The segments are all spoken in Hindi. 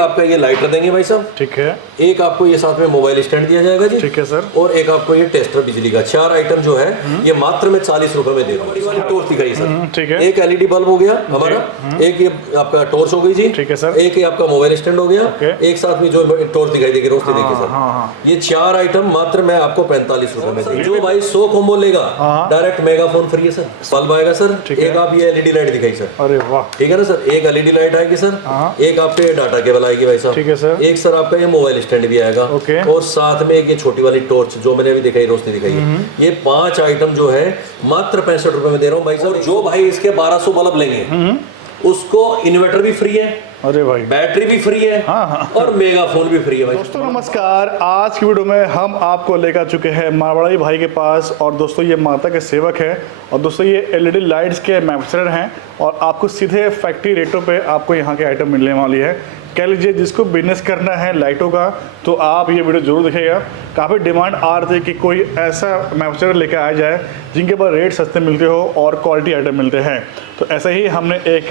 आपका ये लाइटर देंगे भाई साहब, ठीक है। एक आपको ये साथ में मोबाइल स्टैंड दिया जाएगा जी, ठीक है सर। और एक आपको ये टेस्टर बिजली का। 4 आइटम जो है ये मात्र में 40 रुपए में दे रहा हूँ। बड़ी वाली टॉर्च दिखाई सर, ठीक है। एक एलईडी बल्ब हो गया हमारा, एक ये आपका टॉर्च हो गई जी, ठीक है सर। एक ये आपका मोबाइल स्टैंड हो गया, ओके। एक साथ में जो टॉर्च दिखाई देगी रोशनी देखिए सर, हाँ। ये 4 आइटम मात्र मैं आपको 45 रुपए में दूंगा। जो भाई 100 कॉम्बो लेगा डायरेक्ट मेगाफोन फ्री है सर, बल्ब आएगा सर, एक आप ये एलईडी लाइट दिखाई सर, अरे वाह, ठीक है ना सर, एक एलईडी लाइट आएगी सर, एक आपके ये डाटा केबल आएगी भाई साहब, ठीक है सर। एक सर आपका ये मोबाइल स्टैंड भी आएगा, ओके। और साथ में एक ये छोटी वाली टॉर्च जो मैंने अभी दिखाई रोशनी दिखाई है, ये 5 आइटम जो है मात्र 65 रुपए में दे रहा हूँ भाई साहब। जो भाई इसके 1200 बल्ब लेंगे उसको इन्वर्टर भी फ्री है, अरे भाई, बैटरी भी फ्री है, और मेगाफोन भी फ्री है भाई। दोस्तों नमस्कार, आज की वीडियो में हम आपको लेकर चुके हैं मारवाड़ी भाई के पास, और दोस्तों ये माता के सेवक है, और दोस्तों ये एलईडी लाइट्स के मैन्युफैक्चरर हैं, और आपको सीधे फैक्ट्री रेटों पे आपको यहाँ के आइटम मिलने वाली है। कह लीजिए जिसको बिजनेस करना है लाइटों का तो आप ये वीडियो जरूर देखिएगा। काफ़ी डिमांड आ रही थी कि कोई ऐसा मैन्युफैक्चरर लेकर आ जाए जिनके पास रेट सस्ते मिलते हो और क्वालिटी आइटम मिलते हैं। तो ऐसे ही हमने एक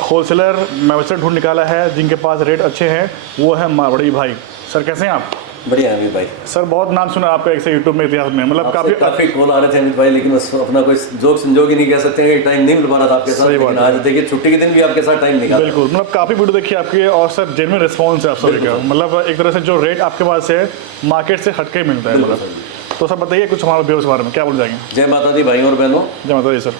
होलसेलर मैन्युफैक्चरर ढूंढ निकाला है जिनके पास रेट अच्छे हैं, वो है मारवाड़ी भाई। सर कैसे हैं आप? बढ़िया है अमित भाई। सर बहुत नाम सुना आपका एक से यूट्यूब में, इतिहास में, मतलब काफी कॉल आ रहे थे अमित भाई, लेकिन बस अपना कोई जोक संजोग ही नहीं कह सकते हैं, टाइम नहीं मिल पा रहा था आपके साथ, लेकिन आज देखिए छुट्टी के दिन भी आपके साथ टाइम निकाला। बिल्कुल, मतलब काफ़ी वीडियो देखी आपकी, और सर जेन्युइन रिस्पॉन्स है आप सभी का, मतलब एक तरह से जो रेट आपके पास है मार्केट से हटके मिलता है मतलब। तो सर बताइए कुछ हमारे व्यूअर्स के बारे में क्या बोल जाएंगे? जय माता दी भाई और बहनों। जय माता दी सर।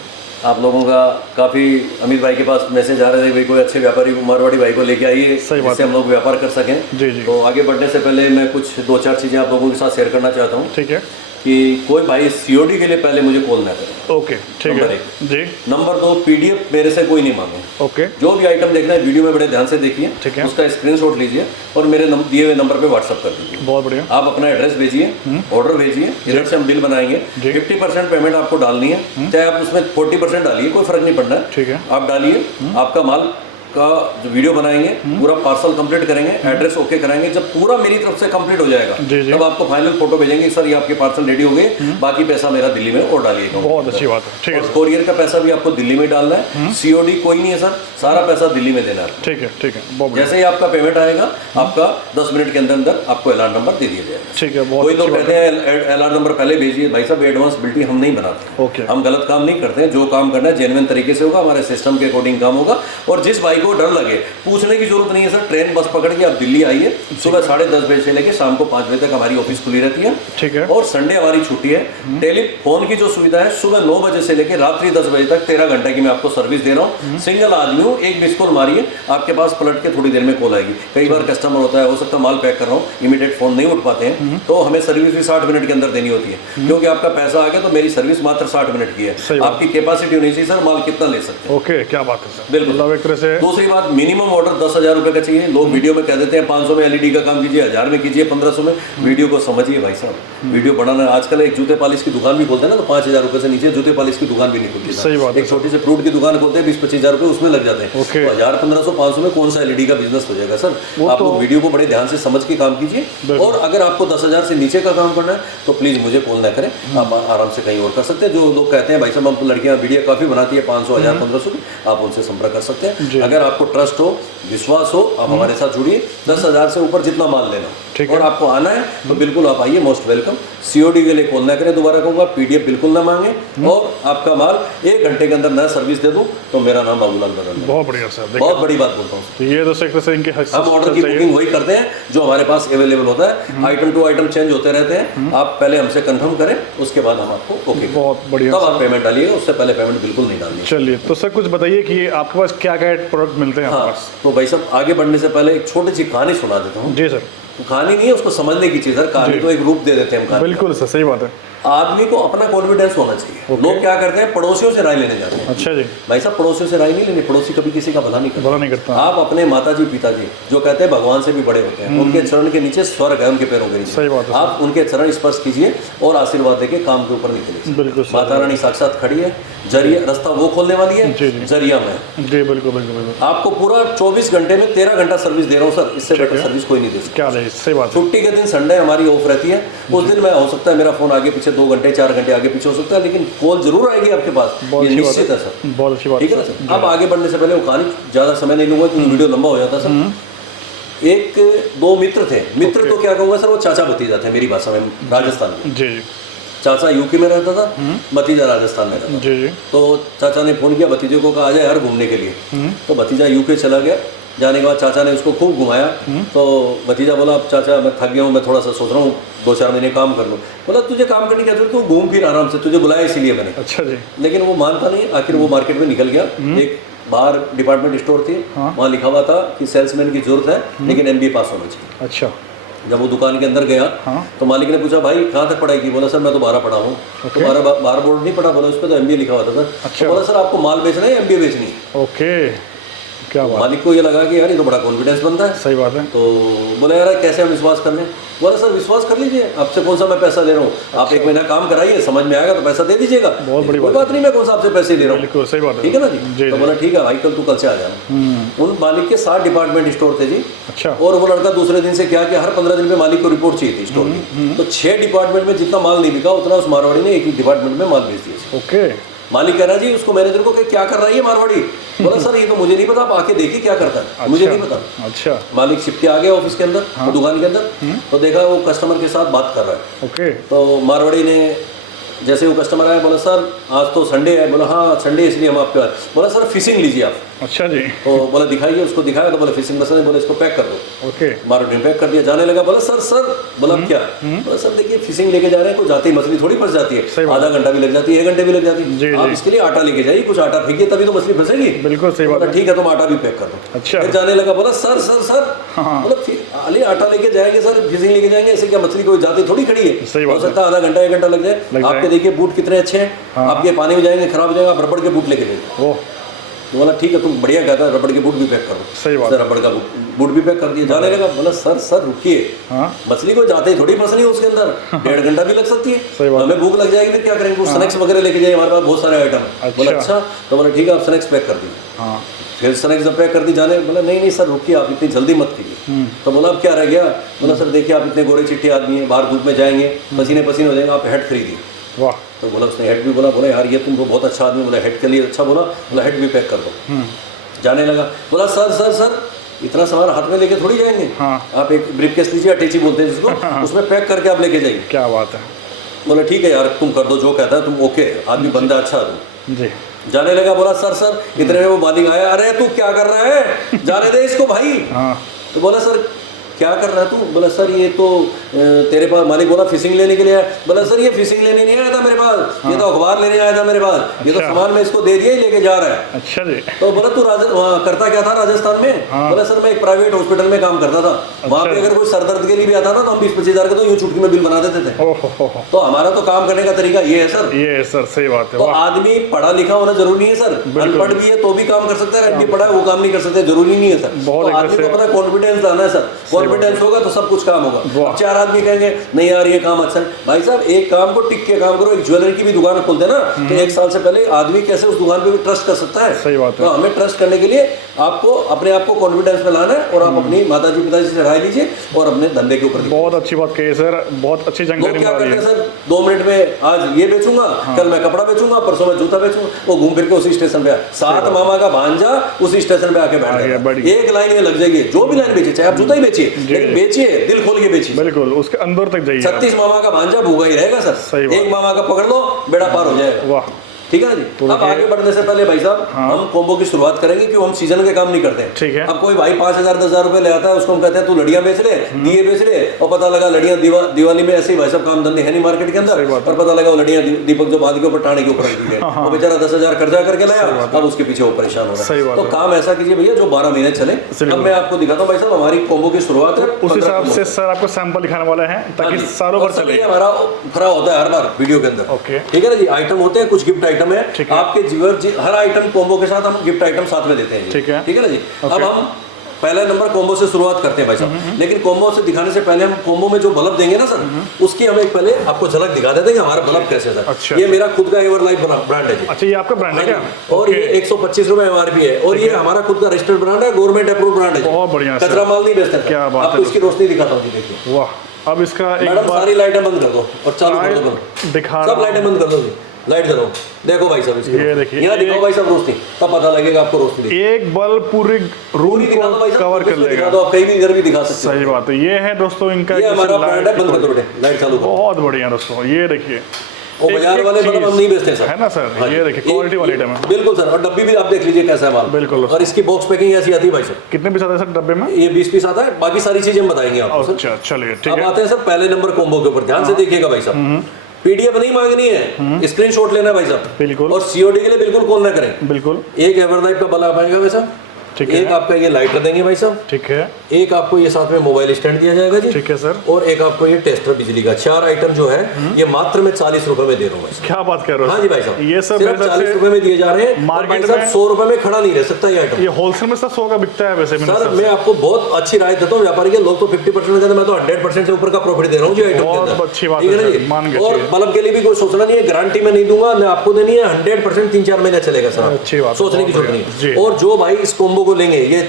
आप लोगों का काफ़ी अमित भाई के पास मैसेज आ रहे थे भाई कोई अच्छे व्यापारी मारवाड़ी भाई को लेके आइए जिससे हम लोग व्यापार कर सकें। जी जी। तो आगे बढ़ने से पहले मैं कुछ 2-4 चीज़ें आप लोगों के साथ शेयर करना चाहता हूँ। ठीक है। कि कोई भाई सीओडी के लिए पहले मुझे कॉल ना करे। ओके, ठीक है जी। नंबर 2, पीडीएफ मेरे से कोई नहीं मांगे। ओके। जो भी आइटम देखना है वीडियो में बड़े ध्यान से देखिए, ठीक है। उसका स्क्रीनशॉट लीजिए और मेरे दिए हुए नंबर पे व्हाट्सअप कर दीजिए। बहुत बढ़िया। आप अपना एड्रेस भेजिए, ऑर्डर भेजिए, इधर से हम बिल बनाएंगे। 50% पेमेंट आपको डालनी है, चाहे आप उसमें 40% डालिए, कोई फर्क नहीं पड़ना है। ठीक है। आप डालिए, आपका माल का जो वीडियो बनाएंगे, पूरा पार्सल कंप्लीट करेंगे, एड्रेस ओके कराएंगे। जब पूरा मेरी तरफ से कंप्लीट हो जाएगा तब आपको फाइनल फोटो भेजेंगे, सर ये आपके पार्सल रेडी हो गए, बाकी पैसा मेरा दिल्ली में और डालिएगा। बहुत अच्छी बात है। ठीक है। कोरियर का पैसा भी आपको दिल्ली में डालना है, सीओडी कोई नहीं है सर, सारा पैसा दिल्ली में देना है। ठीक है, ठीक है, बहुत जैसे ही आपका पेमेंट आएगा आपका 10 मिनट के अंदर अंदर आपको अलार्म नंबर दे दिया जाएगा। ठीक है। बहुत कोई लोग कहते हैं अलार्म नंबर पहले भेजिए, भाई साहब एडवांस बिल्टी हम नहीं बनाते। ओके। हम गलत काम नहीं करते हैं, जो काम करना है जेन्युइन तरीके से होगा, हमारे सिस्टम के अकॉर्डिंग काम होगा। और जिस भाई को डर लगे पूछने की जरूरत नहीं है सर, ट्रेन बस पकड़ के आप दिल्ली आइए, सुबह 10:30 बजे से लेकर शाम को 5 बजे तक हमारी ऑफिस खुली रहती है। ठीक है। और संडे हमारी छुट्टी है। टेलीफोन की जो सुविधा है सुबह 9 बजे से लेकर रात्रि 10 बजे तक 13 घंटे की मैं आपको सर्विस दे रहा हूँ। सिंगल आदमी हूँ, एक मिस कॉल मारिए, आपके पास पलट के थोड़ी देर में कॉल आएगी। कई बार कस्टमर होता है, हो सकता है माल पैक कर रहा हूँ, इमीडिएट फोन नहीं उठ पाते हैं, तो हमें सर्विस भी 60 मिनट के अंदर देनी होती है, क्योंकि आपका पैसा आ गया तो मेरी सर्विस मात्र 60 मिनट की है। आपकी कैपेसिटी होनी चाहिए सर, माल कितना ले सकते हैं। ओके, क्या बात है सर, बिल्कुल। एक तरह से दूसरी बात, मिनिमम ऑर्डर 10,000 रुपए का चाहिए। लोग वीडियो में कह देते हैं 500 में एलईडी का काम कीजिए, 1000 में कीजिए, 1500 में। वीडियो को समझिए भाई साहब, वीडियो बढ़ाना। आजकल एक जूते पॉलिश की दुकान भी खोलते हैं ना, तो 5,000 रुपए से नीचे जूते पॉलिश की दुकान भी नहीं खुलती। सही बात है। एक छोटी सी फ्रूट की दुकान खोलते हैं, 20-25 हजार रुपए उसमें लग जाते हैं। तो 1000, 1500, 500 में कौन सा एलईडी का बिजनेस हो जाएगा सर? आप लोग वीडियो को बड़े ध्यान से समझ के काम कीजिए। और अगर आपको 10,000 से नीचे का काम करना है तो प्लीज मुझे कॉल ना करें, आप आराम से कहीं और कर सकते हैं। जो लोग कहते हैं भाई साहब हम लड़कियां वीडियो काफी बनाती है 500, 1000, 1500, आप उनसे संपर्क कर सकते हैं। अगर आपको ट्रस्ट हो, विश्वास हो, आप हमारे साथ जुड़िए। 10,000 से ऊपर जितना माल लेना और आपको आना है तो बिल्कुल आप आइए, मोस्ट वेलकम। सीओडी के लिए कॉल ना करें, दोबारा कहूंगा, पीडीएफ बिल्कुल ना मांगे, और आपका माल 1 घंटे के अंदर नया सर्विस दे दूं तो मेरा नाम बाबूलाल बदल। बहुत बढ़िया सर, बहुत बड़ी बात बोलता हूँ। तो ये तो एक तरह से इनके हम ऑर्डर की बुकिंग वही करते हैं जो हमारे पास अवेलेबल होता है। आइटम टू आइटम चेंज होते रहते हैं। आप पहले हमसे कंफर्म करें, उसके बाद हम आपको ओके, बहुत बढ़िया, तब आप पेमेंट डालिएगा, उससे पहले पेमेंट बिल्कुल नहीं डालनी। चलिए, तो सर कुछ बताइए कि आपके पास क्या क्या प्रोडक्ट मिलते हैं आपके पास? तो भाई साहब आगे बढ़ने से पहले एक छोटी सी कहानी सुना देता हूँ। जी सर। कहानी नहीं है, उसको समझने की चीज है, कहानी तो एक रूप दे देते हैं हम कहानी। बिल्कुल सर, सही बात है। आदमी को अपना कॉन्फिडेंस होना चाहिए। लोग क्या करते हैं, पड़ोसियों से राय लेने जाते हैं। अच्छा जी। भाई साहब पड़ोसियों से राय नहीं लेनी, पड़ोसी कभी किसी का भला नहीं करता। आप अपने माताजी पिताजी जो कहते हैं भगवान से भी बड़े होते हैं, उनके चरण के नीचे स्वर्ग है, उनके पैरों के नीचे। सही बात है। आप उनके चरण स्पर्श कीजिए और आशीर्वाद देके काम के ऊपर निकलिए। बिल्कुल। माता रानी साक्षात खड़ी है, जरिया रास्ता वो खोलने वाली है, जरिया में। जी बिल्कुल बिल्कुल। आपको पूरा 24 घंटे में 13 घंटा सर्विस दे रहा हूँ सर, इससे बेटर सर्विस कोई नहीं दे सकता। क्या नहीं, सही बात। छुट्टी के दिन संडे हमारी ऑफ रहती है, उस दिन मैं हो सकता है मेरा फोन आगे पीछे 2 घंटे 4 घंटे आगे पीछे हो सकता है, लेकिन कॉल जरूर आएगी आपके पास, ये निश्चित है सर। बहुत अच्छी बात। ठीक है ना सर। अब आगे बढ़ने से पहले वो कहानी ज्यादा समय नहीं लूंगा क्योंकि वीडियो लंबा हो जाता है सर। एक दो मित्र थे, मित्र तो क्या कहूँगा सर, वो चाचा भतीजा थे मेरी भाषा में, राजस्थान में। जी चाचा यूपी में रहता था, भतीजा राजस्थान में रहता था। जी जी। तो चाचा ने फोन किया भतीजे को, कहा आ जाए यार घूमने के लिए। तो भतीजा यूके चला गया। जाने के बाद चाचा ने उसको खूब घुमाया। तो भतीजा बोला अब चाचा मैं थक गया हूँ, मैं थोड़ा सा सोच रहा हूँ 2-4 महीने काम कर लूँ। बोला तुझे काम करने की क्या जरूरत, तू घूम फिर आराम से, तुझे बुलाया इसीलिए मैंने। अच्छा जी। लेकिन वो मानता नहीं, आखिर वो मार्केट में निकल गया। एक बाहर डिपार्टमेंट स्टोर थी, वहाँ लिखा हुआ था कि सेल्समैन की जरूरत है लेकिन MBA पास होना चाहिए। अच्छा। जब वो दुकान के अंदर गया तो मालिक ने पूछा भाई कहाँ तक पढ़ाई की? बोला सर मैं तो 12 पढ़ा हूँ। तो 12 बोर्ड नहीं पढ़ा? बोला उस पर तो MBA लिखा हुआ था सर। अच्छा। तो बोला सर आपको माल बेचना है MBA बेचनी है? ओके, क्या बात। मालिक को ये लगा कि यार ये तो बड़ा कॉन्फिडेंस बनता है। सही बात है। तो बोला यार कैसे हम विश्वास कर लें? बोला सर विश्वास कर लीजिए, आपसे कौन सा मैं पैसा ले रहा हूँ, आप 1 महीना काम कराइए, समझ में आएगा तो पैसा दे दीजिएगा। बहुत बड़ी कोई बात नहीं, मैं कौन सा आपसे पैसे ले रहा हूँ। बिल्कुल सही बात है। ठीक है ना जी, जी? तो बोला ठीक है भाई कल तू कल से आ जाना। उन मालिक के 7 डिपार्टमेंट स्टोर थे जी। अच्छा। और वो लड़का दूसरे दिन से क्या हर 15 दिन में मालिक को रिपोर्ट चाहिए थी स्टोर की। तो 6 डिपार्टमेंट में जितना माल नहीं बिका उतना उस मारवाड़ी ने एक ही डिपार्टमेंट में माल बेच दिया। ओके। मालिक कह रहा जी उसको मैनेजर को कि क्या कर रहा है ये मारवाड़ी? बोला सर ये तो मुझे नहीं पता, आप आके देखिए क्या करता है, मुझे नहीं पता। अच्छा। मालिक शिफ्ट के आ गया ऑफिस के अंदर, दुकान के अंदर। तो देखा वो कस्टमर के साथ बात कर रहा है। ओके। तो मारवाड़ी ने जैसे वो कस्टमर आया बोला सर आज तो संडे है। बोला हाँ संडे इसलिए हम आपके पास। बोला सर फिशिंग लीजिए आप। अच्छा जी। तो बोला दिखाइए, उसको दिखाया तो बोला फिशिंग मसाला। बोला इसको पैक कर दो। ओके। मारवाड़ी ने पैक कर दिया, जाने लगा। बोला सर बोला अब क्या? बोला सर देखिए फिशिंग लेके जा रहे हैं, कुछ जाते ही मछली थोड़ी फंस जाती है, आधा घंटा भी लग जाती है, 1 घंटे भी लग जाती है। आप इसके लिए आटा लेके जाइए, कुछ आटा फेंकिए तभी तो मछली फंसेगी। बिल्कुल सही बात है। ठीक है तुम आटा भी पैक कर दो। अच्छा। फिर जाने लगा। बोला सर बोला अली आटा लेके जाएंगे सर, फिशिंग लेके जाएंगे, ऐसे क्या मछली कोई जाती थोड़ी खड़ी है? सही बात हो सकता है आधा घंटा 1 घंटा लग जाए। आपके देखिए बूट कितने अच्छे हैं, आपके पानी में जाएंगे खराब हो जाएगा, आप रबड़ के बूट लेके जाइए। ओह। तो बोला ठीक है तुम बढ़िया कहता है, रबड़ के बूट भी पैक करो। सही बात। रबड़ का बूट भी पैक कर दिया। जाने लगा। बोला सर रुकिए, मछली को जाते ही थोड़ी फंसनी है उसके अंदर, 1.5 घंटा भी लग सकती है, हमें भूख लग जाएगी फिर क्या करेंगे? कुछ स्नैक्स वगैरह लेके जाइए, हमारे पास बहुत सारे आइटम। बोला अच्छा। तो बोला ठीक है आप स्नैक्स पैक कर दीजिए। फिर स्नैक्स जब पैक कर दी जाने। बोला नहीं सर रुकिए, आप इतनी जल्दी मत कीजिए। तो बोला अब क्या रह गया? बोला सर देखिए आप इतने गोरे चिट्टे आदमी हैं, बाहर धूप में जाएंगे, पसीने हो जाएंगे, आप हेड खरीदिए। वाह। तो बोला उसने हेड भी बोला यार ये तुम तो बहुत अच्छा आदमी। बोला हेड के लिए अच्छा। बोला हेड भी पैक कर दो। जाने लगा। बोला सर इतना सामान हाथ में लेके थोड़ी जाएंगे। आप एक ब्रीफकेस लीजिए, अटैची बोलते हैं जिसको, उसमें पैक करके आप लेके जाइए। क्या बात है। बोला ठीक है यार तुम कर दो जो कहता है, तुम ओके आदमी बंदा अच्छा तुम। जी। जाने लगा। बोला सर इतने में वो मालिक आया। अरे तू क्या कर रहा है, जाने दे इसको भाई। तो बोला सर क्या कर रहा है तू? बोला सर ये तो तेरे पास। मालिक बोला फिशिंग लेने के लिए आया। बोला सर ये फिशिंग लेने नहीं आया था मेरे पास, ये तो अखबार लेने आया था मेरे पास, ये तो सामान मैं इसको दे दिया ही लेके जा रहा है। अच्छा जी। तो बोला तू करता क्या था राजस्थान में? बोला सर मैं एक प्राइवेट हॉस्पिटल में काम करता था, वहाँ पे अगर कोई सर दर्द के लिए भी आता था तो हम 20-25 हज़ार का तो यूँ चुटकी में बिल बना देते थे। तो हमारा तो काम करने का तरीका ये है सर। ये है सर, सही बात है। तो आदमी पढ़ा लिखा होना जरूरी नहीं है सर, अनपढ़ भी है तो भी काम कर सकता है, एमबीए पढ़ा है वो काम नहीं कर सकते, जरूरी नहीं है सर। तो आदमी को अपना कॉन्फिडेंस लाना है सर, कॉन्फिडेंस होगा तो सब कुछ काम होगा। 4 आदमी कहेंगे नहीं यार ये काम अच्छा है। भाई साहब एक काम को टिक के काम करो। एक ज्वेलरी की भी दुकान खोलते हैं ना तो 1 साल से पहले आदमी कैसे उस दुकान पे भी ट्रस्ट कर सकता है। सही बात है। तो हमें ट्रस्ट करने के लिए आपको अपने आप को कॉन्फिडेंस में लाना है और आप अपनी माताजी पिताजी से राय लीजिए और अपने धंधे के ऊपर। बहुत अच्छी बात कही सर, बहुत अच्छी जानकारी। क्या करते हैं सर 2 मिनट में आज ये बेचूंगा, कल मैं कपड़ा बेचूंगा, परसों मैं जूता बेचूंगा। वो घूम फिर के उसी स्टेशन पे 7 मामा का भांजा उसी स्टेशन पे आके बैठ गया। एक लाइन ये लग जाएगी, जो भी लाइन बेचे, चाहे आप जूता ही बेचिए लेकिन बेचिए दिल खोल के बेचिए। बिल्कुल उसके अंदर तक जाइए। 36 मामा का भांजा भूखा ही रहेगा सर। एक मामा का पकड़ लो बेड़ा पार हो जाएगा। वाह। ठीक है ना जी। अब आगे बढ़ने से पहले भाई साहब हम कॉम्बो की शुरुआत करेंगे क्यों हम सीजन के काम नहीं करते हैं। ठीक है। अब कोई भाई 5,000-10,000 रुपए ले आता है, उसको हम कहते हैं तू लड़ियां बेच ले, दिए बेच ले, और पता लगा लड़ियां दिवाली में ऐसे ही भाई साहब काम धंधे है नहीं मार्केट के अंदर, और पता लगा वो लड़ियां दीपक जो बाद के ऊपर टाणे के ऊपर रखी है, वो बेचारा 10,000 कर्जा करके लाया, अब उसके पीछे वो परेशान हो रहा है। तो काम ऐसा कीजिए भैया जो 12 महीने चले। अब मैं आपको दिखाता हूँ भाई साहब हमारी कॉम्बो की शुरुआत है। उस हिसाब से सर आपको सैंपल दिखाने वाले हैं ताकि सालों भर चले। हमारा भरा होता है हर बार वीडियो के अंदर। ठीक है ना जी। आइटम होते हैं, कुछ गिफ्ट आइटम है आपके जीवर जी, हर आइटम कॉम्बो के साथ हम गिफ्ट आइटम साथ में देते हैं। ठीक है ना जी। अब हम पहला नंबर कॉम्बो से शुरुआत करते हैं भाई साहब, लेकिन कॉम्बो से दिखाने से पहले हम कॉम्बो में जो बल्ब देंगे ना सर, उसकी हम एक पहले आपको झलक दिखा देते हैं कि हमारा बल्ब कैसे है। अच्छा। ये मेरा खुद का एवर लाइफ ब्रांड है जी। अच्छा ये आपका ब्रांड है क्या? और ये 125 रुपए MRP है और ये हमारा खुद का रजिस्टर्ड ब्रांड है, गवर्नमेंट अप्रूव ब्रांड है। बहुत बढ़िया, कचरा माल नहीं बेचते। क्या बात है। आपको इसकी रोशनी दिखाता हूँ जी, देखिए। वाह। अब इसका एक मैडम सारी लाइटें बंद कर दो और चालू कर दो, दिखा सब लाइटें बंद कर दो जी। लाइट जलाओ, देखो भाई साहब इसकी ये देखिए, यहाँ दिखाओ भाई साहब रोशनी, तब पता लगेगा आपको रोशनी दिखी। एक बल्ब पूरी रूम दिखा दो को भाई साहब, कवर कर उसमें दिखा लेगा। दो, आप कहीं भी इधर भी दिखा सकते हो। सही बात है, ये है दोस्तों इनका ये हमारा ब्रांड है, लाइट बंद कर दो, लाइट चालू करो। बहुत बढ़िया दोस्तों, ये देखिए वो बाजार एक-एक वाले मतलब चीज़ हम नहीं बेचते सर, है ना सर। हाँ जी। ये देखिए क्वालिटी वाली आइटम है, बिल्कुल सर। और डब्बी भी आप देख लीजिए कैसा है माल, बिल्कुल। और इसकी बॉक्स पैकिंग ऐसी आती है भाई साहब। कितने पीस आते हैं सर डब्बे में? ये 20 पीस आता है, बाकी सारी चीजें हम बताएंगे आपको सर। अच्छा चलिए ठीक अब है। आते हैं सर पहले नंबर कॉम्बो के ऊपर, ध्यान से देखिएगा भाई साहब। पीडीएफ नहीं मांगनी है, स्क्रीनशॉट लेना है भाई साहब, बिल्कुल। और सीओडी के लिए बिल्कुल कॉल ना करें। बिल्कुल एक एवरलाइट का बल्ब आएगा भाई साहब, ठीक है। एक आपका ये लाइटर देंगे भाई साहब, ठीक है एक आपको ये साथ में मोबाइल स्टैंड दिया जाएगा जी, ठीक है सर। और एक आपको ये टेस्टर बिजली का। 4 आइटम जो है ये मात्र मैं 40 रुपए में दे रहा हूँ भाई साहब। क्या बात कर रहे हो? हाँ जी भाई साहब, ये सब सिर्फ मेरे हिसाब 40 से रुपए में दिए जा रहे हैं। मार्केट भाई साहब में 100 रुपए में खड़ा नहीं रह सकता ये आइटम। ये होलसेल में सर 100 का बिकता है वैसे मेरे सर हिसाब मैं आपको बहुत अच्छी राय देता हूँ, व्यापारी के लोग तो 50% कहते हैं, मैं तो 100% से ऊपर का प्रॉफिट दे रहा हूँ जी आइटम के बहुत अंदर। अच्छी बात ठीक है ना सर, जी? मान के और चलिए। बल्ब के लिए भी कोई सोचना नहीं है, गारंटी में नहीं दूंगा, मैं आपको देनी है 100%, 3-4 महीने चलेगा सर। अच्छी बात है, सोचने की बहुत जरूरत नहीं बढ़िया। है। जी। और जो भाई इस कॉम्बो को लेंगे, ये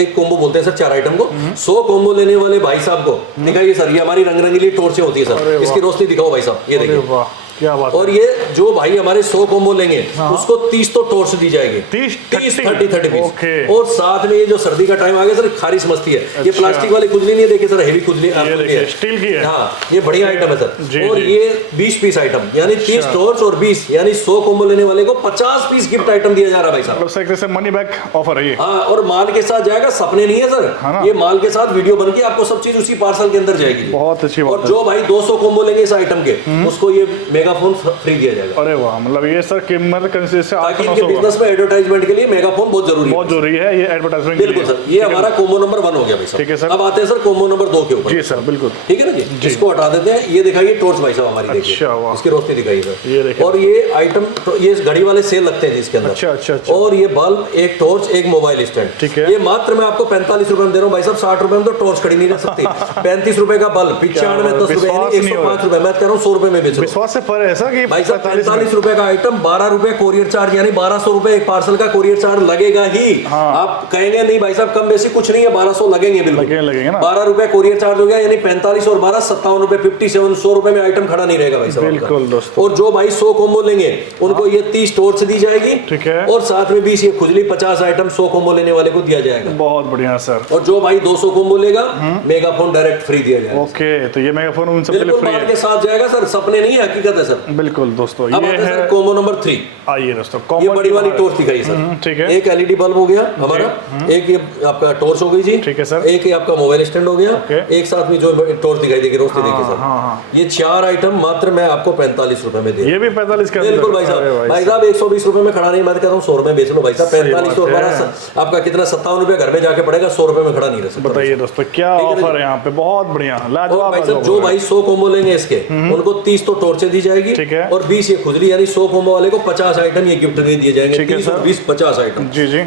एक कॉम्बो बोलते हैं सर 4 आइटम को, 100 कॉम्बो लेने वाले भाई साहब को दिखाइए सर, ये हमारी रंग रंगीली टॉर्चें होती है अरे सर, वाह। इसकी रोशनी दिखाओ भाई साहब, ये अरे देखिए। वाह क्या बात और ये जो भाई हमारे 100 कॉम्बो लेंगे उसको 30 तो टॉर्च दी जाएगी, 30 30 30 पीस। ओके। और साथ में ये जो सर्दी का टाइम आ गया सर, खारिश मस्ती है, ये अच्छा। प्लास्टिक वाली खुजली नहीं है, देखिए सर हेवी खुजली ये खुजली देखिए है। स्टील की है। हाँ ये बढ़िया आइटम है सर। जी, और जी। ये 20 पीस आइटम, यानी 30 टॉर्च और 20 यानी 100 कॉम्बो लेने वाले को 50 पीस गिफ्ट आइटम दिया जा रहा है भाई साहब। मतलब सर एक तरह से मनी बैक ऑफर है ये। हाँ, और माल के साथ जाएगा, सपने नहीं है हाँ सर, ना। ये माल के साथ वीडियो बन के आपको सब चीज उसी पार्सल के अंदर जाएगी जी। बहुत अच्छी और बात है। जो भाई 200 कॉम्बो लेंगे इस आइटम के, उसको ये मेगाफोन फ्री दिया जाएगा। अरे वाह, मतलब ये सर कीमत कंसिस्ट से ताकि 800 इनके बिजनेस में एडवर्टाइजमेंट के लिए मेगाफोन बहुत जरूरी है। बहुत जरूरी है ये एडवर्टाइजमेंट के बिल्कुल लिए। सर, ये हमारा कॉम्बो नंबर 1 हो गया भाई साहब। ठीक है सर। अब आते हैं सर कॉम्बो नंबर 2 के ऊपर। जी सर बिल्कुल। ठीक है ना जी, इसको हटा देते हैं। ये दिखाइए टॉर्च भाई साहब हमारी, देखिए अच्छा, वाह। इसकी रोशनी दिखाइए ये सर। देखिए। और ये आइटम ये घड़ी वाले सेल लगते हैं जी इसके अंदर। अच्छा अच्छा अच्छा। और ये बल्ब, एक टॉर्च, एक मोबाइल स्टैंड। ठीक है। ये मात्र मैं आपको 45 रुपए में दे रहा हूँ भाई साहब। 60 रुपए में तो टॉर्च खड़ी नहीं रह सकती। 35 रुपए का बल्ब, 95 में 10 रुपए, विश्वास यानी नहीं हो रहा। 105 रुपए। मैं कह रहा हूँ 100 रुपए में बेच रहा हूँ विश्वास से फर्क है सर कि भाई साहब। 45 में। 45 रुपए का आइटम, 12 रुपए कोरियर चार्ज, यानी 1200 रुपए एक पार्सल का कोरियर चार्ज लगेगा ही। हाँ। आप कहेंगे नहीं भाई साहब कम बेसी कुछ नहीं है, 1200 लगेंगे बिल्कुल। लगेंगे ना। 12 रुपए कोरियर चार्ज हो गया, यानी 45 और 12 57 रुपए, 57 100 रुपए में आइटम खड़ा नहीं रहेगा भाई साहब आपका। बिल्कुल दोस्तों। और जो भाई 100 कॉम्बो लेंगे उनको ये 30 टॉर्च दी जाएगी। ठीक है। और साथ में 20 ये खुजली, 50 आइटम 100 कॉम्बो लेने वाले को दिया जाएगा। बहुत बढ़िया सर। और जो भाई 200 कॉम्बो लेगा मेगाफोन डायरेक्ट फ्री दिया जाएगा। ओके, तो ये मेगाफोन उन सबके लिए बिल्कुल फ्री माल है। के साथ जाएगा सर, सपने नहीं है, हकीकत है सर। बिल्कुल दोस्तों, अब ये आते हैं है। Sir combo number 3। आइए दोस्तों, ये कॉमन बड़ी वाली टॉर्च दिखाई सर। ठीक है। एक एलईडी बल्ब हो गया हमारा, एक ये आपका टॉर्च हो गई जी। ठीक है सर। एक ये आपका मोबाइल स्टैंड हो गया, ओके। एक साथ में जो टॉर्च दिखाई देगी, रोशनी देखिए सर। हाँ हाँ। ये 4 आइटम मात्र मैं आपको 45 रुपए में दे रहा हूं। ये भी 45 के अंदर। बिल्कुल भाई अरे साहब। भाई साहब 120 रुपए में खड़ा नहीं, मैं तो कह रहा हूँ 100 रुपए बेच लो भाई साहब। सही 45 और बात 12 आपका कितना 57 रुपए घर में जाके पड़ेगा, 100 रुपए में खड़ा नहीं रह सकता। बताइए दोस्तों क्या ठीक है ना ऑफर है यहाँ पे, बहुत बढ़िया और लाजवाब भाई साहब लाजवाब जो ऑफर है। भाई 100 कॉम्बो लेंगे इसके, उनको 30 तो टॉर्चें दी जाएगी। ठीक है। और 20 ये खुजली, यानी 100 कॉम्बो वाले को 50 आइटम ये गिफ्ट में दिए जाएंगे। ठीक है 30 और सर। 20 50 आइटम। जी जी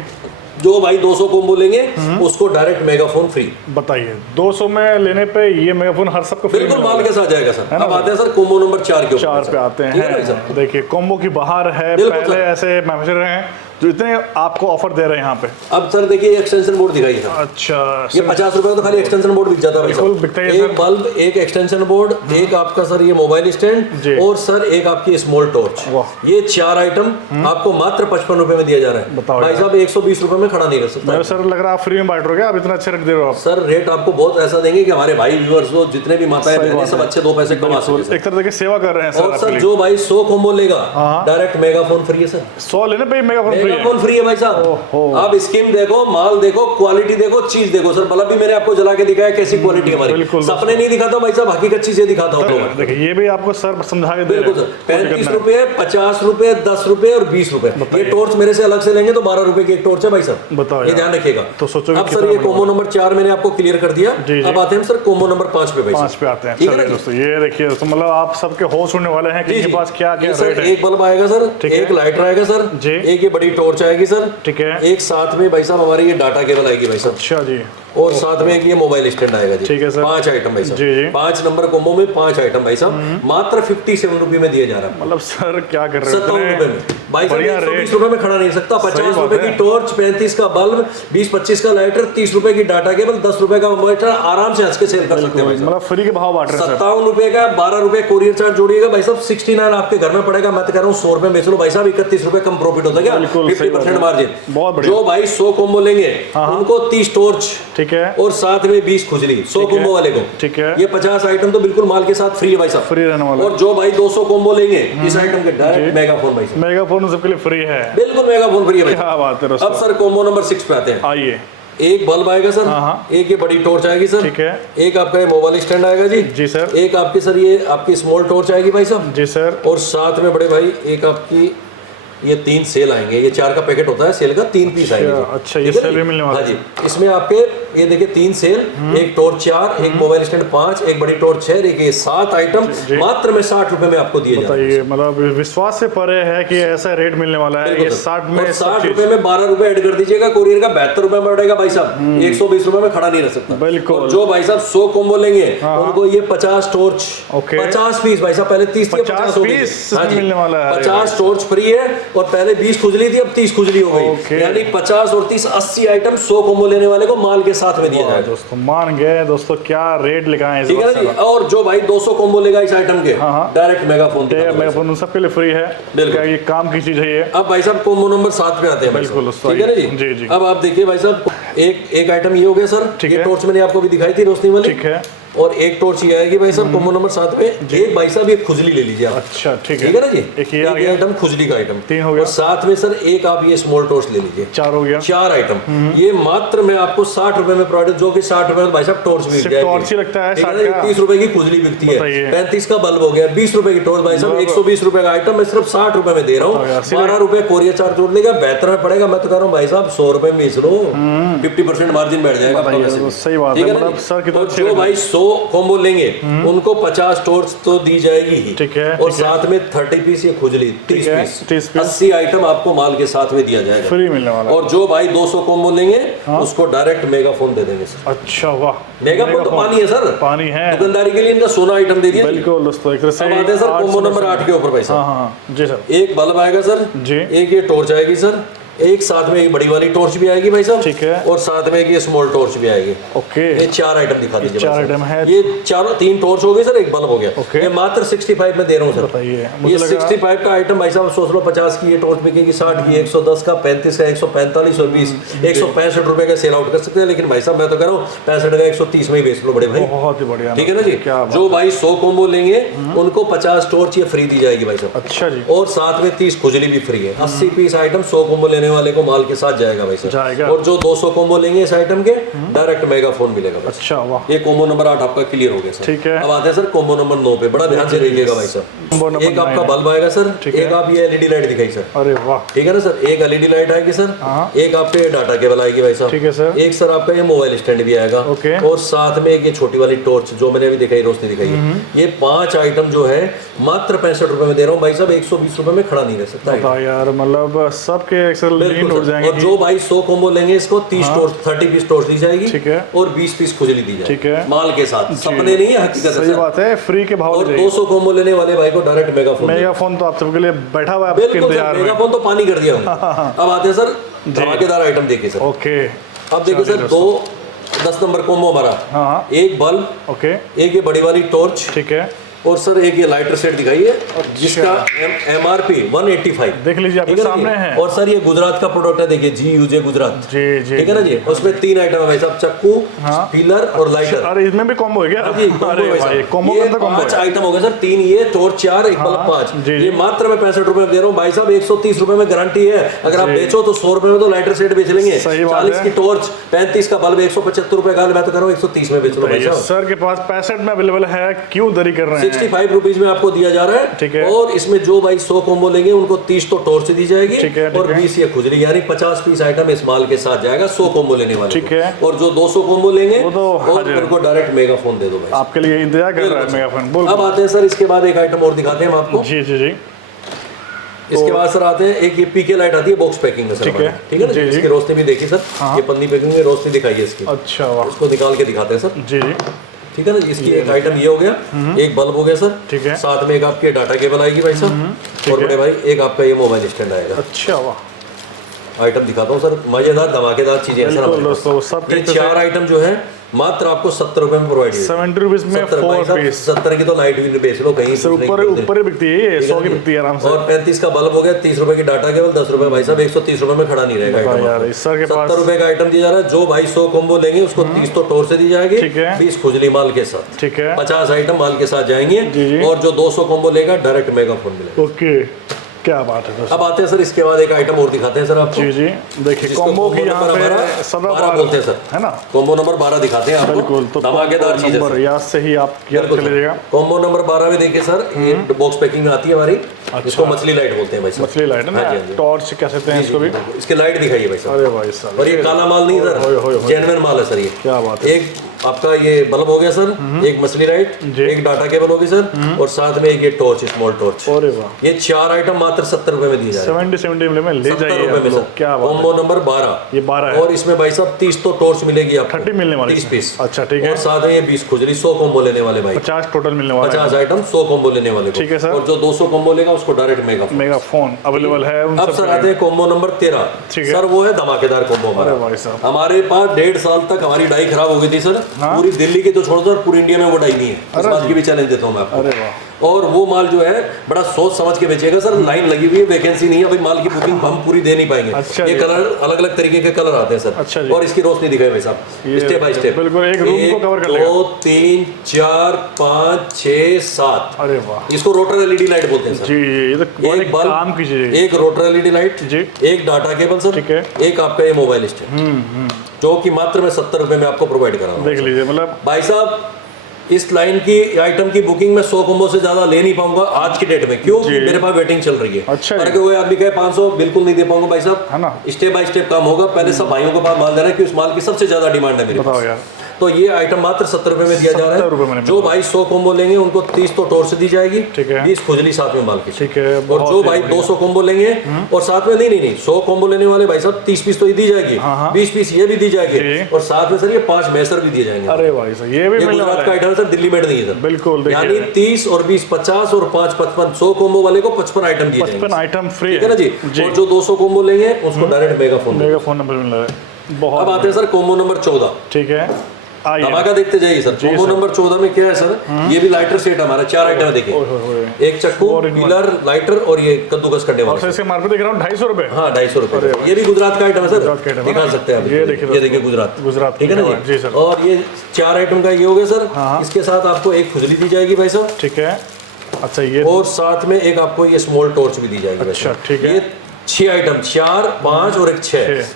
जो भाई 200 कॉम्बो लेंगे उसको डायरेक्ट मेगाफोन फ्री। बताइए। 200 में लेने पे ये मेगाफोन हर सबको फ्री बिल्कुल माल के साथ जाएगा सर। है ना अब आते हैं सर कॉम्बो नंबर 4 के ऊपर। 4 पे आते ठीक है भाई हैं। साहब? देखिए कॉम्बो की बाहर है, बिल्कुल पहले सर। ऐसे मैनेजर हैं जो इतने आपको ऑफर दे रहे हैं यहाँ पे। अब सर देखिए एक्सटेंशन बोर्ड दिखाइए सर। अच्छा ये 50 रुपए तो खाली एक्सटेंशन बोर्ड बिक जाता है भाई बिल्कुल साहब। बिकता है एक सर। बल्ब, एक एक्सटेंशन बोर्ड, एक आपका सर ये मोबाइल स्टैंड, जी। और सर एक आपकी स्मॉल टॉर्च। वाह। ये 4 आइटम आपको मात्र 55 रुपए में दिया जा रहा है। बताओ भाई यार। साहब 120 रुपए में खड़ा नहीं रह सकता। मेरे सर लग रहा है आप फ्री में बांट रहे हो, आप इतना अच्छे रेट दे रहे हो आप। सर रेट आपको बहुत ऐसा देंगे कि हमारे भाई व्यूअर्स को जितने भी माताएं सही बहनें बात सब है। अच्छे 2 पैसे कमा सके सर। एक तरह की सेवा कर रहे हैं सर और आपके सर लिए। जो भाई 100 कॉम्बो लेगा हाँ। डायरेक्ट मेगाफोन फ्री है सर। 100 लेने पे ही मेगाफोन फ्री है। मेगाफोन फ्री है भाई साहब। ओहो। आप स्कीम देखो, माल देखो, क्वालिटी देखो, चीज देखो सर। बल्ब भी मैंने आपको जला के दिखाया कैसी क्वालिटी हमारी। बिल्कुल। सपने नहीं दिखाता भाई साहब, हकीकत चीजें दिखाता हूँ। देखिए ये भी आपको सर समझा के दे रहे बिल्कुल सर। हैं। 35 रुपए, 50 रुपए, 10 रुपए और 20 रुपए। ये टॉर्च मेरे से अलग से लेंगे तो 12 रुपए की एक टॉर्च है भाई साहब। बताओ ये यार। ध्यान रखिएगा। तो सोचो कि अब सर कितना ये बड़ा कॉम्बो नंबर 4 मैंने आपको क्लियर कर दिया। जी, जी। अब आते हैं सर कॉम्बो नंबर 5 पे भाई साहब। 5 पे आते हैं। ठीक है चलिए ना दोस्तों ये देखिए दोस्तों, मतलब आप सबके होश होने वाले हैं कि जी, इनके जी। पास क्या क्या ये सर रेट है। एक बल्ब आएगा सर, ठीक है। एक लाइटर आएगा सर, जी। एक ये बड़ी टॉर्च आएगी सर, ठीक है। एक साथ में भाई साहब हमारी ये डाटा केबल आएगी भाई साहब। अच्छा जी। और साथ में एक ये मोबाइल स्टैंड आएगा जी। ठीक है सर। 5 आइटम भाई साहब जी जी। 5 नंबर कॉम्बो में 5 आइटम भाई साहब मात्र 57 रुपए में दिया जा रहा है। मतलब सर क्या कर रहे हो? 57 रुपए में भाई साहब, बढ़िया 120 रुपए में खड़ा नहीं सकता। 50 रुपए की टॉर्च, 35 का बल्ब, 20-25 का लाइटर, 30 रुपए की डाटा केबल, 10 रुपए का मोबाइल आराम से हंस के सेल कर सकते हैं भाई साहब। मतलब फ्री के भाव बांट रहे हैं सर। 57 रुपए का 12 रुपए कोरियर चार्ज जोड़िएगा भाई साहब, 69 आपके घर में पड़ेगा। मैं तो कह रहा हूँ 100 रुपए बेच लो भाई साहब, 31 रुपए कम प्रॉफिट होता है, बिल्कुल सही बात 50% है। मार्जिन। बहुत बढ़िया। जो भाई 100 कॉम्बो लेंगे उनको 30 टॉर्च, ठीक है, और साथ में 20 खुजली 100 कॉम्बो वाले को। ठीक है। ये 50 आइटम तो बिल्कुल माल के साथ फ्री है भाई साहब, फ्री रहने वाला है। और जो भाई 200 कॉम्बो लेंगे इस आइटम के डायरेक्ट मेगाफोन भाई साहब, मेगाफोन सबके लिए फ्री है। बिल्कुल मेगाफोन फ्री है भाई। क्या बात है दोस्तों। अब सर कॉम्बो नंबर 6 पे आते हैं। आइए। एक बल्ब आएगा सर, एक ये बड़ी टॉर्च आएगी सर, ठीक है। एक आपका ये मोबाइल स्टैंड आएगा जी। जी सर। एक आपकी सर ये आपकी स्मॉल टॉर्च आएगी भाई साहब। जी सर। और साथ में बड़े भाई एक आपकी ये 3 सेल आएंगे। ये 4 का पैकेट होता है, सेल का 3 पीस आएंगे। अच्छा, ये ठीक है सेल जी? भी मिलने वाला हाँ है। जी। इसमें आपके ये देखिए 3 सेल, एक टॉर्च 4, एक मोबाइल स्टैंड 5, एक बड़ी टॉर्च 6, एक ये 7 आइटम मात्र में 60 रुपए में आपको दिए जाएंगे। बताइए, मतलब विश्वास से परे है कि ऐसा रेट मिलने वाला है। ये 60 में 60 रुपए में 12 रुपए ऐड कर दीजिएगा, कोरियर का 72 रुपए में पड़ेगा भाई साहब। 120 रुपए में खड़ा नहीं रह सकता। बिल्कुल। और जो भाई साहब 100 कॉम्बो लेंगे उनको ये 50 टॉर्च, ओके। 50 पीस भाई साहब, पहले 30 थे 50 पीस मिलने वाला है। 50 टॉर्च फ्री है, और पहले 20 खुजली थी, अब 30 खुजली हो ओके। गई। यानी 50 और 30 80 आइटम 100 कॉम्बो लेने वाले को माल के साथ में दिया जाएगा। दोस्तों मान गए दोस्तों, क्या रेट लिखा है इस ठीक है ना जी। और जो भाई 200 कॉम्बो लेगा इस आइटम के डायरेक्ट मेगाफोन मेगाफोन सबके लिए फ्री है। क्या ये काम की चीज है ये? अब भाई साहब कॉम्बो नंबर 7 पे आते हैं। बिल्कुल दोस्तों, ठीक है ना जी जी। जी। अब आप देखिए भाई साहब, एक आइटम ये हो गया सर, ठीक ये है। टॉर्च मैंने आपको भी दिखाई थी रोशनी वाली। ठीक है। और एक टॉर्च ये आएगी भाई साहब कॉम्बो नंबर 7 पे। एक भाई साहब ये खुजली ले लीजिए आप। अच्छा ठीक ठीक है ना जी। एक ये आ गया, आइटम खुजली का आइटम 3 हो गया। और साथ में सर एक आप ये स्मॉल टॉर्च ले लीजिए, 4 हो गया। 4 आइटम। ये मात्र मैं आपको 60 रुपए में प्रोवाइड, जो कि 60 रुपए में भाई साहब टॉर्च मिल जाएगी। टॉर्च ही लगता है 60 का। 30 रुपए की खुजली बिकती है, बताइए। 35 का बल्ब हो गया, 20 रुपए की टॉर्च भाई साहब, 120 रुपए का आइटम मैं सिर्फ 60 रुपए में दे रहा हूँ। 12 रुपए कोरियर चार्ज जोड़ देगा, बेहतर में पड़ेगा। मैं तो कह रहा हूँ भाई साहब 100 रुपए में बेच लो, 50% मार्जिन बैठ जाएगा आपका वैसे भी। सही बात ठीक है। ना मतलब जी? सर कितना और जो भाई 100 कॉम्बो लेंगे उनको 50 टॉर्च तो दी जाएगी ही। ठीक है, और ठीक है। साथ में 30 पीस ये खुजली, 30 है, पीस, 30 पीस। 80 आइटम आपको माल के साथ में दिया जाएगा, फ्री मिलने वाला है। और जो भाई 200 कॉम्बो लेंगे उसको डायरेक्ट मेगाफोन दे देंगे सर। अच्छा वाह, मेगाफोन तो पानी है सर, पानी है। दुकानदारी के लिए इनका सोना आइटम दे दिया। बिल्कुल दोस्तों, एक तरह से अब आते हैं सर कॉम्बो नंबर 8 के ऊपर भाई साहब। हाँ जी सर। एक बल्ब आएगा सर जी। एक ये टॉर्च आएगी सर, एक साथ में एक बड़ी वाली टॉर्च भी आएगी भाई साहब। ठीक है। और साथ में एक ये स्मॉल टॉर्च भी आएगी। ओके। ये 4 आइटम दिखा दीजिए। 4 भाई साहब। आइटम है। ये चारों 3 टॉर्च हो गए सर, एक बल्ब हो गया। ओके। ये मात्र 65 में दे रहा हूँ सर। बताइए, ये 65 का आइटम भाई साहब सोच लो, 50 की ये टॉर्च बिकेगी, 60 की 110 का, 35 का 145 और 20 165 रुपए का सेल आउट कर सकते हैं। लेकिन भाई साहब मैं तो कह रहा हूँ 65 का 130 में ही बेच लो बड़े भाई। बहुत ही बढ़िया। ठीक है ना जी। क्या बात। जो भाई 100 कॉम्बो लेंगे उनको 50 टॉर्च ये फ्री दी जाएगी भाई साहब। अच्छा जी। और साथ में 30 खुजली भी फ्री है। 80 पीस आइटम 100 कॉम्बो लेने वाले को माल के साथ जाएगा भाई साहब। और जो 200 कॉम्बो लेंगे इस आइटम के डायरेक्ट मेगाफोन मिलेगा भाई। अच्छा वाह। ये कॉम्बो नंबर 8 आपका क्लियर हो गया सर। ठीक है। अब आते हैं सर कॉम्बो नंबर 9 पे, बड़ा ध्यान से रहिएगा भाई साहब। एक आपका बल्ब आएगा सर, एक आप ये एलईडी लाइट दिखाई सर। अरे वाह। ठीक है ना सर, एक एलईडी लाइट आएगी सर, एक आपके ये डाटा केबल आएगी भाई साहब। ठीक है सर। एक सर आपका ये मोबाइल स्टैंड भी आएगा। ओके। और साथ में एक ये छोटी वाली टॉर्च जो मैंने अभी दिखाई, रोशनी दिखाई है। ये 5 आइटम जो है मात्र 65 रुपए में दे रहा हूँ भाई साहब। 120 रुपए में खड़ा नहीं रह सकता है। बताओ यार, मतलब सबके एक्सेल लीन उड़ जाएंगे। और जो भाई 100 कॉम्बो लेंगे इसको 30 टॉर्च, 30 पीस टॉर्च दी जाएगी। ठीक है। और 20 पीस खुजली दी जाएगी। ठीक है। माल के साथ, सपने नहीं है, हकीकत है सही सर। बात है, फ्री के भाव। और 200 कॉम्बो लेने वाले भाई को डायरेक्ट मेगाफोन। मेगाफोन तो आप सबके लिए बैठा हुआ है आपके बिल्कुल सर, इंतजार में। मेगाफोन तो पानी कर दिया हमने। अब आते हैं सर धमाकेदार आइटम देखिए सर। ओके। अब देखिए सर 10 नंबर कॉम्बो हमारा। हाँ। एक बल्ब, ओके। एक ये बड़ी वाली टॉर्च, ठीक है। और सर एक ये लाइटर सेट दिखाइए जिसका MRP 185 देख लीजिए आपके सामने है। और सर ये गुजरात का प्रोडक्ट है, देखिए GUJ गुजरात। जी जी। ठीक है ना जी। उसमें 3 आइटम है भाई साहब, चक्कू, फीलर और लाइटर। अरे इसमें भी कॉम्बो है क्या? जी, combo अरे है भाई, साहब। कॉम्बो ये के अंदर कॉम्बो 5 है। आइटम हो गए सर, 3 ये टॉर्च 4, एक बल्ब 5। जी, जी। ये मात्र मैं 65 रुपए में दे रहा हूँ भाई साहब। 130 रुपए में गारंटी है। अगर आप बेचो तो 100 रुपए में तो लाइटर सेट बेच लेंगे। सही बात 40 है। की टॉर्च, 35 का बल्ब, 175 रुपए का। मैं तो कर रहा हूँ 130 में बेच लो भाई साहब। सर के पास 65 में अवेलेबल है, क्यों देरी कर रहे हैं? 65 रुपीज में आपको दिया जा रहा है। ठीक है। और इसमें जो भाई 100 कॉम्बो लेंगे उनको 30 तो टॉर्च दी जाएगी। ठीक है, और 20 ये खुजली, यानी 50 पीस आइटम इस माल के साथ जाएगा 100 कॉम्बो लेने वाले। ठीक है। और जो 200 कॉम्बो लेंगे वो तो और हाजिर। उनको डायरेक्ट मेगाफोन दे दो भाई। आपके लिए इंतजार कर रहा है मेगाफोन। बोल। अब आते हैं सर, इसके बाद एक आइटम और दिखाते हैं हम आपको। जी जी जी। इसके बाद सर आते हैं, एक ये पीके लाइट आती है बॉक्स पैकिंग में सर, ठीक है ना जी, इसकी रोशनी भी देखिए सर, ये पन्नी पैकिंग में रोशनी दिखाई है इसकी। अच्छा वाह, उसको निकाल के दिखाते हैं सर। जी जी ठीक है ना जी, इसकी एक आइटम ये हो गया, एक बल्ब हो गया सर, ठीक है। साथ में एक आपकी डाटा केबल आएगी भाई साहब, और बड़े भाई एक आपका ये मोबाइल स्टैंड आएगा। अच्छा वाह, आइटम दिखाता हूँ सर, मजेदार धमाकेदार चीजें हैं सर हमारे पास। दोस्तों सब ये 4 आइटम जो है मात्र आपको 70 रुपए में प्रोवाइड है। 70 रुपीज में 4 पीस। 70 की तो लाइट भी बेच लो कहीं सर ऊपर ही बिकती है ये, 100 की बिकती है आराम से। और 35 का बल्ब हो गया, 30 रुपए की डाटा केबल, 10 रुपए भाई साहब 130 रुपए में खड़ा नहीं रहेगा आइटम। यार इस सर के पास 70 रुपए का आइटम दिया जा रहा है। जो भाई 100 कॉम्बो लेंगे उसको 30 तो टोर से दी जाएगी, ठीक है। 20 खुजली माल के साथ, ठीक है। 50 आइटम माल के साथ जी, जी। जाएंगे, और जो 200 कॉम्बो लेगा डायरेक्ट मेगाफोन मिलेगा। ओके, क्या बात है दोस्तों। अब आते हैं सर, इसके बाद एक आइटम और दिखाते हैं सर आपको। जी जी, देखिए जिसको कॉम्बो की combo यहाँ नंबर पे 12 सदाबहार बोलते हैं सर, है ना। कॉम्बो नंबर 12 दिखाते हैं आपको। बिल्कुल, तो धमाकेदार चीज है नंबर सर। याद से ही आप याद कर लीजिएगा। कॉम्बो नंबर 12 में देखिए सर, ये बॉक्स पैकिंग में आती है हमारी, इसको मछली लाइट बोलते हैं भाई साहब। मछली लाइट है ना, हाँ जी, हाँ जी। टॉर्च कह सकते हैं इसको भी। इसकी लाइट दिखाइए भाई साहब। अरे भाई साहब, और ये काला माल नहीं सर, जेन्युइन माल है सर ये। क्या बात है। एक आपका ये बल्ब हो गया सर, एक मछली लाइट, जी। एक डाटा केबल होगी सर, और साथ में एक ये टॉर्च, स्मॉल टॉर्च। अरे वाह, ये 4 आइटम मात्र 70 रुपए में दिए जा रहे हैं। 70 में ले 70 जाइए रुपए आप में लोग। सर। क्या बात है। कॉम्बो नंबर 12, ये 12 है और इसमें भाई साहब 30 तो टॉर्च मिलेगी आपको, 30 मिलने वाली 30 है। पीस। अच्छा ठीक है, और साथ में ये 20 खुजली, 100 कॉम्बो लेने वाले भाई, 50 टोटल मिलने वाला 50 आइटम 100 कॉम्बो लेने वाले को। ठीक है सर। और जो 200 कॉम्बो लेगा उसको direct mega. Mega phone available है उन अब सब सर पे। आते हैं कॉम्बो नंबर 13। ठीक है। सर वो है धमाकेदार कॉम्बो अरे हमारा। भाई साहब, हमारे पास 1.5 साल तक हमारी डाई खराब हो गई थी सर, हाँ। पूरी दिल्ली की तो छोड़ दो, पूरी इंडिया में वो डाई नहीं है। इस बात की भी चैलेंज देता हूँ मैं आपको। अरे वाह, और वो माल जो है बड़ा सोच समझ के बेचेगा सर। लाइन लगी हुई है, वैकेंसी नहीं है भाई, माल की बुकिंग हम पूरी दे नहीं पाएंगे। अच्छा ये जी। कलर अलग अलग तरीके के कलर आते हैं सर। अच्छा जी। और इसकी रोशनी दिखाए भाई साहब, ये स्टेप बाय स्टेप। बिल्कुल एक रूम को कवर कर लेगा। 2 3 4 5 6 7। अरे वाह इसको रोटर एलईडी लाइट बोलते हैं सर। जी, ये तो बड़ी एक बल्ब, काम की चीज है। एक रोटर एलईडी लाइट जी। एक डाटा केबल सर, ठीक है। एक आपका ये मोबाइल स्टैंड, जो कि मात्र मैं 70 रुपए में आपको प्रोवाइड करा रहा हूँ। देख लीजिए, मतलब भाई साहब इस लाइन की आइटम की बुकिंग में 100 कॉम्बो से ज्यादा ले नहीं पाऊंगा आज की डेट में, क्योंकि मेरे पास वेटिंग चल रही है। अच्छा अगर जी। कोई आदमी कहे 500, बिल्कुल नहीं दे पाऊंगा भाई साहब, है ना। स्टेप बाय स्टेप काम होगा। पहले सब भाइयों को पास माल देना है कि उस माल की सबसे ज्यादा डिमांड है मेरे बताओ पास। यार, तो ये आइटम मात्र 70 रुपए में दिया जा 70 रुपए रहा में है। जो भाई 100 कॉम्बो लेंगे उनको 30 तो टोर से दी जाएगी, ठीक है। 20 खुजली साथ में माल की। ठीक है, और बहुत जो ही भाई बढ़िया। 200 कॉम्बो लेंगे और साथ में नहीं 100 कॉम्बो लेने वाले भाई साहब 30 पीस तो ये दी जाएगी, हाँ, हाँ। 20 पीस ये भी दी जाएगी, जी। और साथ में सर ये 5 मैसर भी दिए जाएंगे। अरे भाई साहब ये भी ये मिलने गुजरात वाला का है। आइटम है सर, दिल्ली मेड नहीं है सर। बिल्कुल यानी देखिए, 30 और 20 50 और 5 55 100 कॉम्बो वाले को 55 आइटम दिए 55 जाएंगे। आइटम फ्री ठीक है ना जी। और जो 200 कॉम्बो लेंगे उसको direct mega phone. Mega phone number मिल रहा है। बहुत अब आते हैं सर कॉम्बो नंबर 14। ठीक है, आइए। धमाका देखते जाइए सर। कॉम्बो नंबर 14 में क्या है सर, ये भी लाइटर सेट हमारा 4 आइटम देखिए, ओए होए होए। एक चक्कू, पिलर, लाइटर और ये कद्दूकस करने और वाला। सर इसके मार्केट देख रहा हूँ 250 रुपए। हाँ 250 रुपए। ये भी गुजरात का आइटम है गुजरात का सर, item है दिखा ना? सकते हैं आप। ये ये देखिए गुजरात, गुजरात ठीक है ना जी सर। और ये 4 आइटम का ये हो गया सर। हाँ। इसके साथ आपको एक खुजली दी जाएगी भाई साहब, ठीक है, अच्छा ये और साथ में एक आपको ये स्मॉल टॉर्च भी दी जाएगी भाई अच्छा, साहब। ठीक है। ये 6 आइटम, 4 5 और एक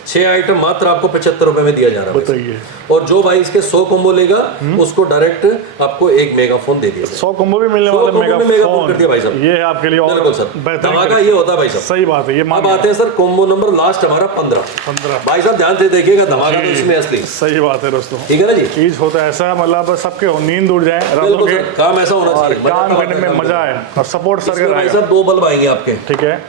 6 आइटम मात्र आपको 75 रुपए में दिया जा रहा है। बताइए, और जो भाई इसके 100 कॉम्बो लेगा उसको डायरेक्ट आपको एक मेगा फोन दे दिया जाएगा। 100 कॉम्बो भी मिलने 100 वाला कॉम्बो में मेगा फोन फोन कर दिया भाई साहब। ये है आपके लिए और बिल्कुल सर, बेहतरीन धमाका ये होता है भाई साहब। सही बात है, ये अब मान आते हैं सर कॉम्बो नंबर लास्ट हमारा 15। 15 भाई साहब ध्यान से देखिएगा, धमाका तो जी। इसमें असली। सही बात है दोस्तों, ठीक है ना जी। चीज होता है ऐसा, मतलब सबके नींद उड़ जाए रातों बिल्कुल के सर, काम ऐसा होना और चाहिए, मजा काम आता करने है में काम मजा करने आए और सपोर्ट सर इसमें का भाई रहेगा। साहब 2 बल्ब आएंगे आपके, ठीक है,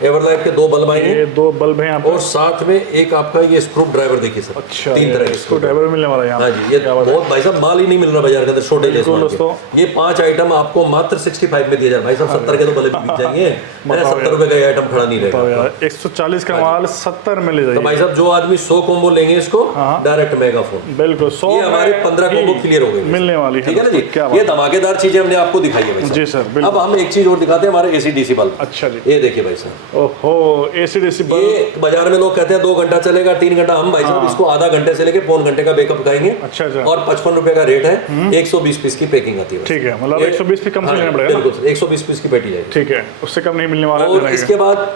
एवरलाइफ के 2 बल्ब आएंगे, ये 2 बल्ब हैं यहाँ पर। और साथ में एक आपका ये स्क्रू ड्राइवर देखिए सर। अच्छा, 3 तरह के इसको ड्राइवर मिलने वाला है यहाँ। हाँ जी। ये क्या बात है। बहुत भाई साहब माल ही नहीं मिल रहा बाजार के अंदर, शॉर्टेज है बिल्कुल इस माल दोस्तों। की। ये 5 आइटम आपको मात्र 65 में दिया जाए भाई साहब। 70 के तो बल्ब बिक जाएंगे, बताओ 70 रुपए का ये आइटम खड़ा नहीं तो रहेगा। यार 140 का माल 70 में ले तो जाइए। भाई साहब जो आदमी 100 कॉम्बो लेंगे इसको हाँ। डायरेक्ट मेगा फोन, बिल्कुल 100 ये हमारे 15 कॉम्बो क्लियर हो गए मिलने वाली है। ठीक है ना जी। क्या ये बात, धमाकेदार चीजें हमने आपको दिखाई है भाई साहब। जी सर अब बिल्कुल। हम एक चीज और दिखाते हैं, हमारे एसी डीसी बल्ब। अच्छा जी, ये देखिए भाई साहब, ओहो AC/DC बल्ब। ये बाजार में लोग कहते हैं 2 घंटा चलेगा, 3 घंटा। हम भाई साहब इसको आधा घंटे से लेके पौन घंटे का बैकअप खाएंगे। अच्छा अच्छा, और 55 रुपए का रेट है, 120 पीस की पैकिंग आती है। ठीक है, मतलब ये- 120 भी कम से हाँ, लेना पड़ेगा ना? बिल्कुल 120 पीस की पेटी जाएगी। ठीक है, उससे कम नहीं मिलने वाला और है। इसके बाद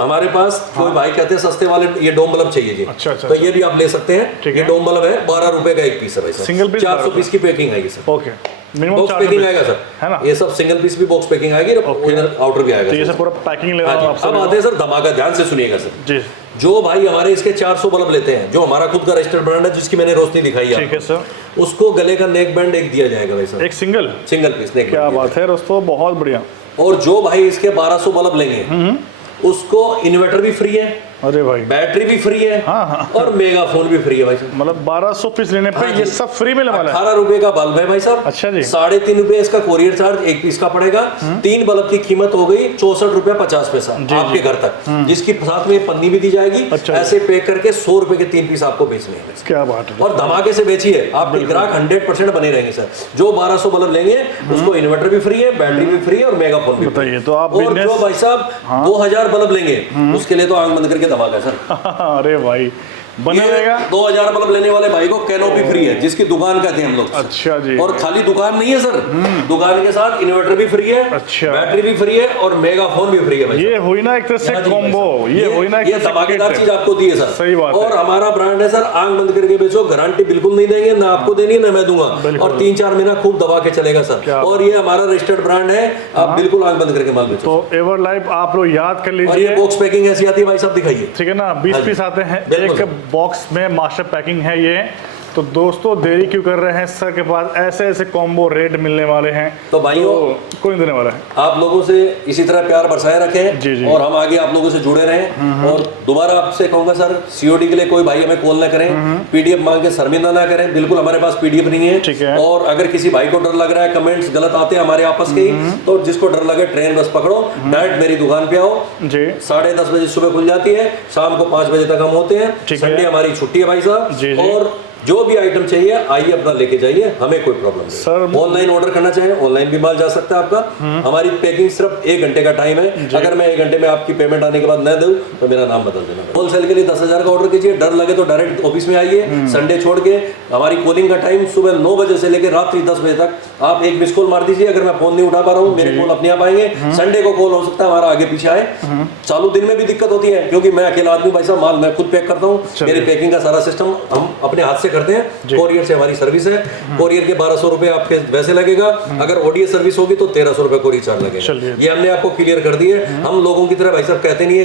हमारे पास कोई भाई कहते हैं सस्ते वाले ये डोम बल्ब चाहिए जी, अच्छा, अच्छा, तो ये भी आप ले सकते हैं। ठीक ये है। डोम बल्ब है, 12 रुपए का एक पीस है भाई साहब। सिंगल पीस 400 पीस की पैकिंग आएगी sir. Okay, minimum box 400 packing piece आएगा है सर, ना? ये सब सिंगल पीस भी बॉक्स पैकिंग आएगी, इधर आउटर भी आएगा तो ये सर। सब पूरा पैकिंग ले हाँ रहा जी। हूँ आपसे। अब आते हैं सर धमाका, ध्यान से सुनिएगा सर। जी जो भाई हमारे इसके 400 बल्ब लेते हैं, जो हमारा खुद का रजिस्टर्ड ब्रांड है जिसकी मैंने रोशनी दिखाई है ठीक है सर, उसको गले का नेक बैंड एक दिया जाएगा भाई साहब। एक सिंगल। सिंगल पीस नेक क्या बैंड बात है दोस्तों, बहुत बढ़िया। और जो भाई इसके 1200 बल्ब लेंगे उसको इन्वर्टर भी फ्री है, अरे भाई बैटरी भी फ्री है, हाँ। और मेगाफोन भी फ्री है भाई साहब। मतलब 1200 पीस लेने पे ये सब फ्री में वाला है। 18 रुपए का बल्ब है भाई साहब। अच्छा जी। 3.5 रुपए इसका कोरियर चार्ज एक पीस का पड़ेगा। 3 बल्ब की कीमत हो गई 64 रुपया 50 पैसा आपके घर तक, जिसकी साथ में पन्नी भी दी जाएगी। अच्छा। ऐसे पैक करके 100 रुपए के 3 पीस आपको बेचने हैं। क्या बात है। और धमाके से बेचिए, आपके ग्राहक 100% बने रहेंगे सर। जो 1200 बल्ब लेंगे उसको इन्वर्टर भी फ्री है, बैटरी भी फ्री है, और मेगाफोन भी। बताइए तो आप और जो भाई साहब 2000 बल्ब लेंगे उसके लिए तो आंख बंद करके धमाका सर। अरे भाई बना रहेगा। 2000 बल्ब लेने वाले भाई को कैनोपी फ्री है, जिसकी दुकान कहते हैं हम लोग। अच्छा जी। और खाली दुकान नहीं है सर, दुकान के साथ इन्वर्टर भी फ्री है, अच्छा। बैटरी भी फ्री है, और मेगाफोन भी फ्री है भाई। ये हुई ना एक तरह से हाँ जी भाई कॉम्बो, साहब। ये हुई ना एक ये तरह से धमाकेदार kit। चीज आपको दी है सर। सही बात है। और हमारा ब्रांड है सर, आंख बंद करके बेचो, गारंटी बिल्कुल नहीं देंगे, ना आपको देनी है ना मैं दूंगा, और 3-4 महीना खूब दबा के चलेगा सर। और ये हमारा रजिस्टर्ड ब्रांड है, आप बिल्कुल आंख बंद करके माल बेचो। तो एवर लाइफ आप लोग याद कर और ये लीजिए। बॉक्स पैकिंग ऐसी आती है भाई साहब, दिखाइए। ठीक है ना, 20 पीस आते हैं बिल्कुल। एक बॉक्स में, मास्टर पैकिंग है ये। तो दोस्तों देरी क्यों कर रहे हैं, सर के पास ऐसे ऐसे कॉम्बो रेट मिलने वाले हैं। तो भाइयों कोई नहीं देने वाला है। आप लोगों से इसी तरह प्यार बरसाए रखें, जी, जी। और हम आगे आप लोगों से जुड़े रहें। और दोबारा आपसे कहूंगा सर, सीओडी के लिए कोई भाई हमें कॉल ना करें, पीडीएफ मांग के शर्मिंदा ना करें, बिल्कुल हमारे पास पीडीएफ नहीं है। ठीक है। और अगर किसी भाई को डर लग रहा है, कमेंट्स गलत आते हैं हमारे आपस के ही, तो जिसको डर लगे ट्रेन बस पकड़ो, डायरेक्ट मेरी दुकान पे आओ। जी। 10:30 बजे सुबह खुल जाती है, शाम को 5 बजे तक हम होते हैं। ठीक है। संडे हमारी छुट्टी है भाई साहब। जी, जी। और जो भी आइटम चाहिए आइए अपना लेके जाइए, हमें कोई प्रॉब्लम नहीं। सर ऑनलाइन ऑर्डर करना चाहें ऑनलाइन भी माल जा सकता है आपका। हमारी पैकिंग सिर्फ 1 घंटे का टाइम है। अगर मैं 1 घंटे में आपकी पेमेंट आने के बाद न दूं तो मेरा नाम बदल देना। होलसेल के लिए 10,000 का ऑर्डर कीजिए, डर लगे तो डायरेक्ट ऑफिस में आइए। संडे छोड़ के हमारी कॉलिंग का टाइम सुबह 9 बजे से लेकर रात्रि 10 बजे तक। आप एक मिस कॉल मार दीजिए, अगर मैं फोन नहीं उठा पा रहा हूँ मेरे कॉल अपने आप आएंगे। संडे को कॉल हो सकता है हमारा आगे पीछे आए, चालू दिन में भी दिक्कत होती है, क्योंकि मैं अकेला आदमी भाई साहब, माल मैं खुद पैक करता हूँ। मेरी पैकिंग का सारा सिस्टम हम अपने हाथ से करते हैं। कोरियर से हमारी सर्विस है, कोरियर के 1200 रुपए आपके वैसे लगेगा, अगर ओडीएस सर्विस होगी तो 1300 रुपए कोरियर चार्ज लगेगा। ये हमने आपको क्लियर कर दी है। हम लोगों की तरह भाई साहब कहते नहीं है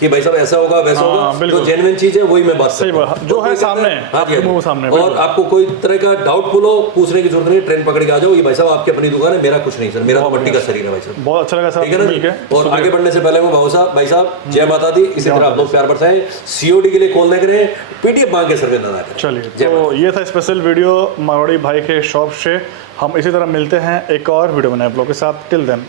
कि भाई साहब ऐसा होगा वैसा होगा, जो जेन्युइन चीज है वही मैं बात सही बात, जो है सामने, हाँ जी, वो सामने। और आपको कोई तरह का डाउटफुल हो पूछने की जरूरत नहीं, ट्रेन पकड़ के आ जाओ। ये भाई साहब आपकी अपनी दुकान है, मेरा कुछ नहीं सर, मेरा तो मट्टी का शरीर है भाई साहब। बहुत अच्छा लगा सर, ठीक है ना जी। और आगे बढ़ने से पहले मैं भाई साहब जय माता दी, इसी तरह आप लोग प्यार बरसाएं। सीओडी के लिए कॉल ना करें, पीडीएफ मांग के सर्वे ना करें। चलिए, तो ये था स्पेशल वीडियो मारवाड़ी भाई के शॉप से। हम इसी तरह मिलते हैं एक और वीडियो में आप लोगों के साथ। Till then